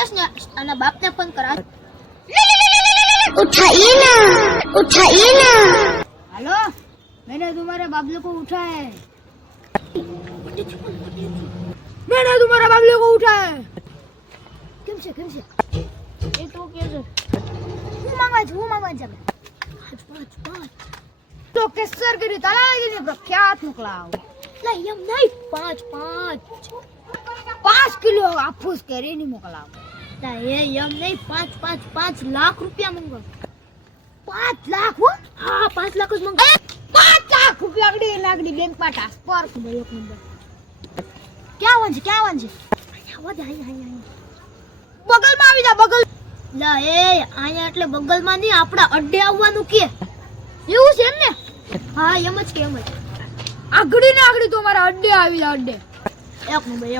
रमेश ने અને બાપ ने फोन करा उठाइए ना। हेलो मैंने तुम्हारे बाबले को उठाया है मैंने तुम्हारे बाबले को उठाया है કેમ છે એ તો કે છે હું માંગવા છે પાંચ તો કેસર ગીરી તળાગીની પ્રખ્યાત મોકલાવ લા એમ નહીં 5 કિલો આફૂસ કરીને મોકલાવ લા એ એમ નહીં 5 લાખ રૂપિયા મંગાવ 5 લાખ હો હા 5 લાખ જ મંગાવ 5 લાખ રૂપિયા લાગડી બેંક માં ટ્રાન્સફર કરો એક નંબર ક્યાં વંજ આયા બગલમાં આવી જા બગલ લા એ આયા એટલે બગલમાં નહીં આપડા અડ્ડે આવવાનું કે એવું છે એમ ને હા એમ જ આગળી ને આગળી તો અમારા અડ્ડે આવી જા અડ્ડે એક નંબર